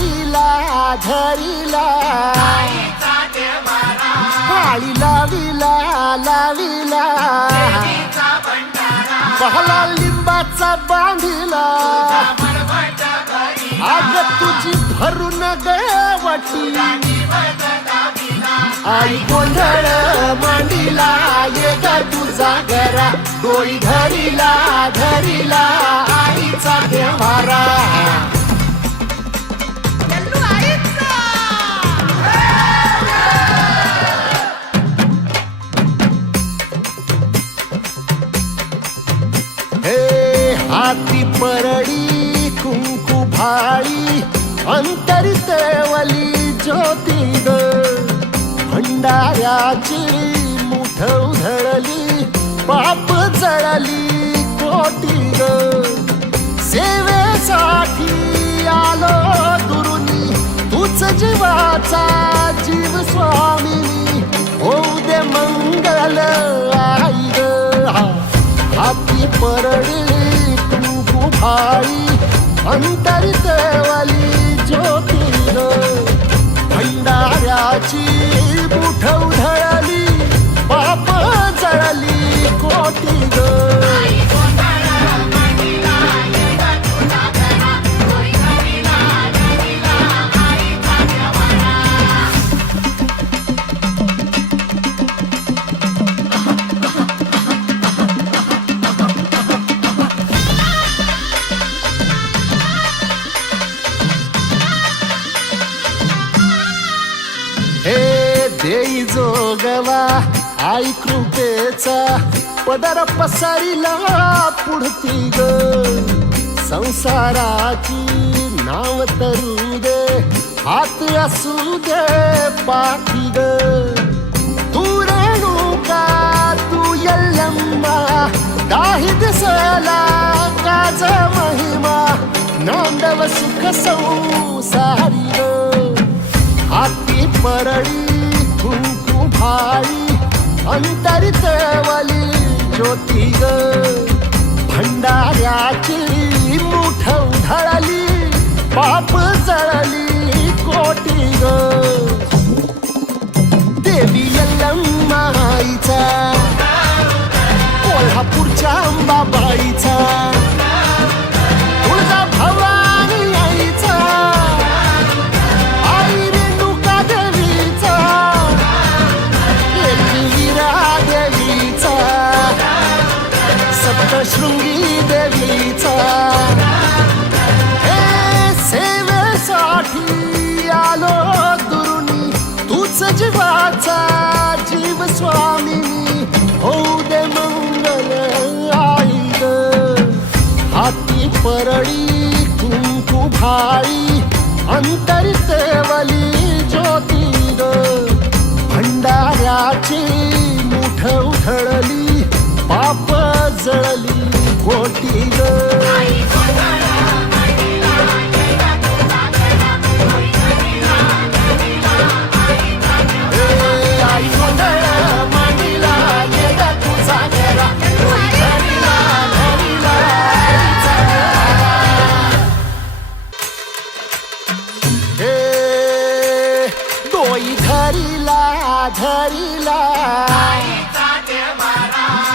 धरिला धरिला पाळी लाविला लाविला पहला लिंबाचा बांधिला आग तुझी भरून गवटी आई गोंधळ मांडिला ये ग तुझा घरा डोई धरिला धरिला आईचा देवारा हाती परडी कुंकू भाळी अंतरितवली ज्योती ग भंडाऱ्याची मुठ उधळली पाप जळली कोटी ग सेवेसाठी आलो दुरुनी तूच जीवाचा जीव स्वामिनी होऊ दे मंगल आई ग हाती परडी भाई अंतरितवली ज्योती ग भंडाऱ्याची मुठ उधळली पाप जळली कोटी ग देई जोगवा आई कृपेचा पदर पसरिला पुढती ग संसाराची नाव तरू दे हात असू दे पाठी ग तू रेणुका तू यल्लम्मा दाही दिसला काज महिमा नांदव सुख संसारी ग हाती परडी कुंकू भाई अंतरितवली ज्योती ग भंडाऱ्याची मुठ उधळली पाप जळली कोटी ग देवी यल्लम्मा आईचा कोल्हापूरच्या अंबाबाईचा तुळजा भवानी आईचा शृंगी देवीचा हे सेवेसाठी आलो दुरुनी तूच जीवाचा जीव स्वामिनी होऊ दे मंगल आई ग हाती परडी कुंकू भाळी अंतरितवली ज्योती ग भंडाऱ्याची मुठ उधळली पाप जळली कोटी ग आई गोंधळ मांडिला ये ग तुझा घरा धरिला धरिला डोई धरिला धरिला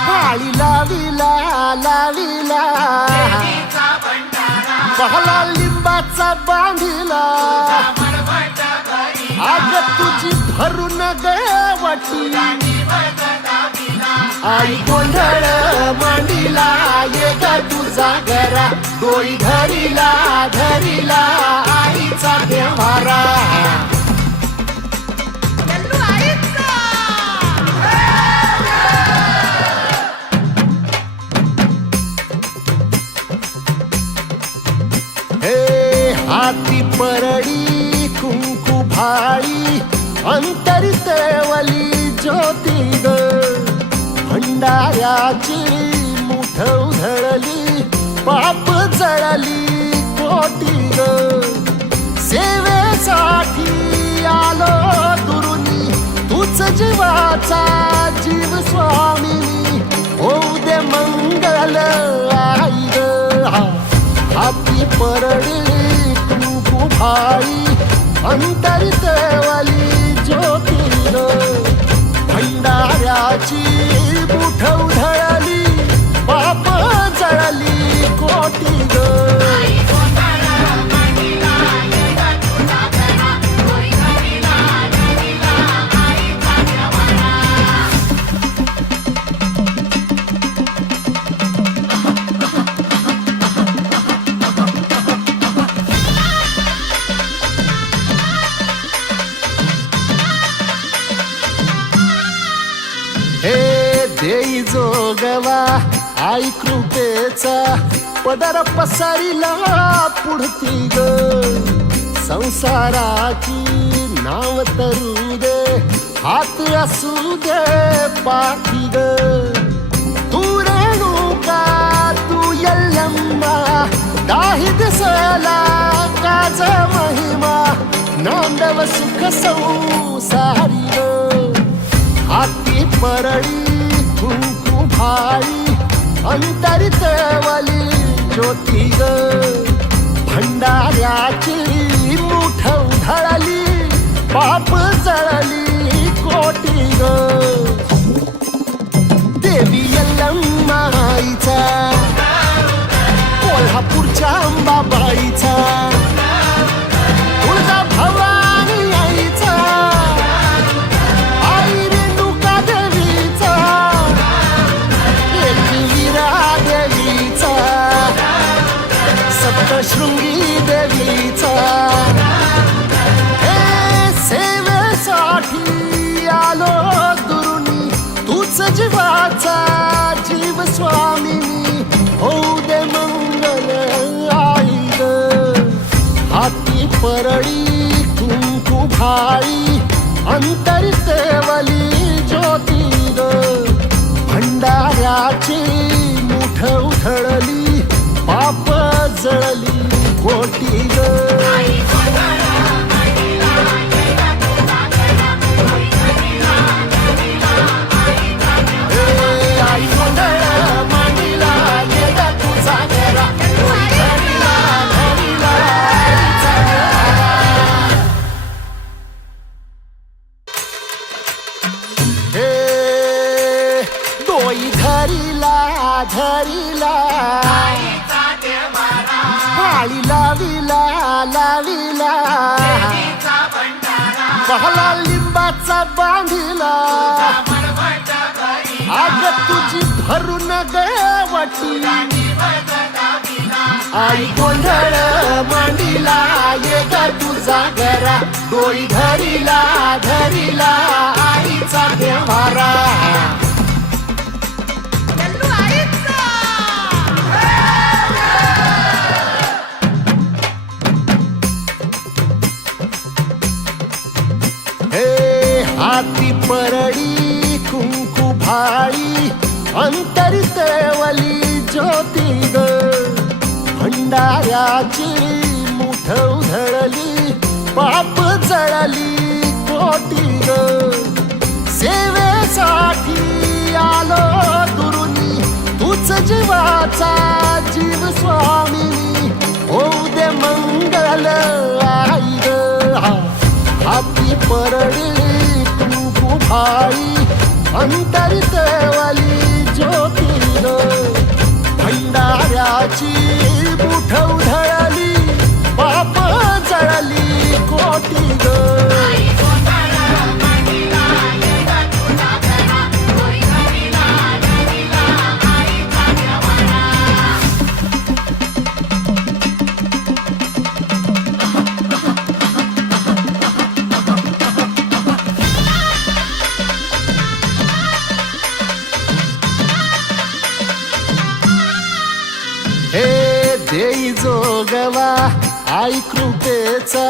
पाळी लाविला लाविला पहला लिंबाचा बांधिला आग तुझी भरून गवटी आई गोंधळ मांडिला ये ग तुझा घरा डोई धरिला धरिला आईचा देवारा हाती परडी कुंकू भाळी अंतरितवली ज्योती ग भंडाऱ्याची मुठ उधळली पाप जळली कोटी ग सेवेसाठी आलो दुरुनी तूच जीवाचा जीव स्वामिनी होऊ दे मंगल आई ग हाती परडी भाई अंतरितवली ज्योती ग भंडाऱ्याची मुठ उधळली पाप जळली कोटी ग हे देई जोगवा आई कृपेचा पदर पसरिला पुढती ग संसाराची नाव तरू दे हात असू दे पाठी ग तू रेणुका तू यल्लम्मा दाही दिसला काज महिमा नांदव सुख संसारी ग हाती परळी कुंकू भाई अंतरितवली ज्योती ग भंडाऱ्याची मुठ उधळली पाप जळली कोटी ग देवी यल्लम्मा आईचा कोल्हापूरच्या अंबाबाईचा तुळजा भवानी आईचा शृंगी देवीचा हे सेवेसाठी आलो दुरुनी तूच जीवाचा जीव स्वामिनी होऊ दे मंगल आई ग हाती परळी कुंकू भाई अंतरितवली ज्योती ग भंडाऱ्याची मुठ उधळली पाप जळली कोटी ग डोई धरिला धरिला पाळी लाविला लाविला पहला लिंबाचा बांधिला आग तुझी भरून गवटी आई गोंधळ मांडीला ये ग तुझा घरा डोई धरिला धरिला आईचा देवारा हाती परळी कुंकू भाई अंतरितवली ज्योती ग भंडाऱ्याची मुठ उधळली पाप जळली कोटी ग सेवेसाठी आलो दुरुनी तूच जीवाचा जीव स्वामिनी होऊ दे मंगल आई ग हाती परळी भाई अंतरितवली ज्योती ग भंडाऱ्याची मुठ उधळली पाप जळली कोटी ग देई जोगवा आई कृपेचा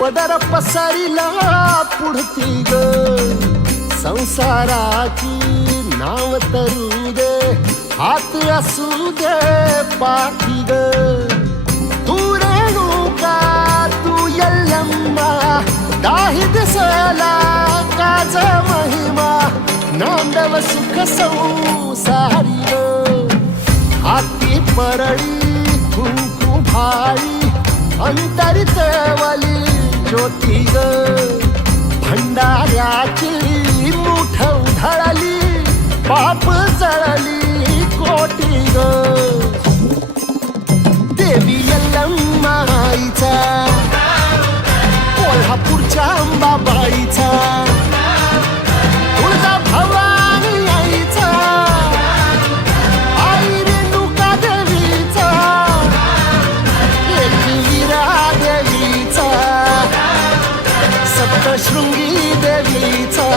पदर पसरिला पुढती ग संसाराची नाव तरू दे हात असू दे पाठी ग तू रेणुका तू यल्लम्मा दाही दिसला काज महिमा नांदव सुख संसारी ग हाती परळी कुंकू भाई अंतरितवली ज्योती ग भंडाऱ्याची मुठ उधळली पाप जळली कोटी ग देवी यल्लम्मा आईचा कोल्हापूरच्या अंबाबाईचा तुळजा भवानी आईचा आई रेणुका देवीचा एकविरा देवीचा सप्तशृंगी देवीचा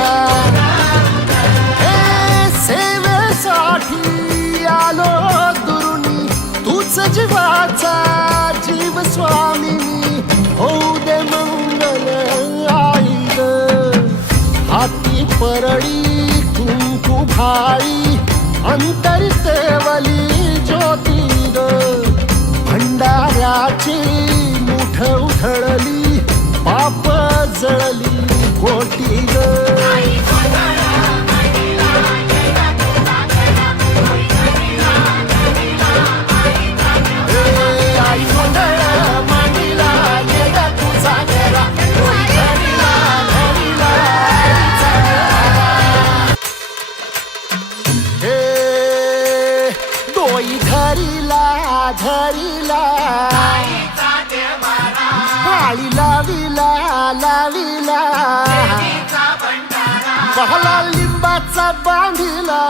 हे सेवेसाठी आलो दुरुनी तूच जीवाचा जीव स्वामिनी होऊ दे मंगल आई ग हाती परळी कुंकू भाळी अंतरितवली ज्योती ग भंडाऱ्याची मुठ उधळली पाप जळली कोटी ग धरिला पाळी लाविला लाविला पहला लिंबाचा बांधिला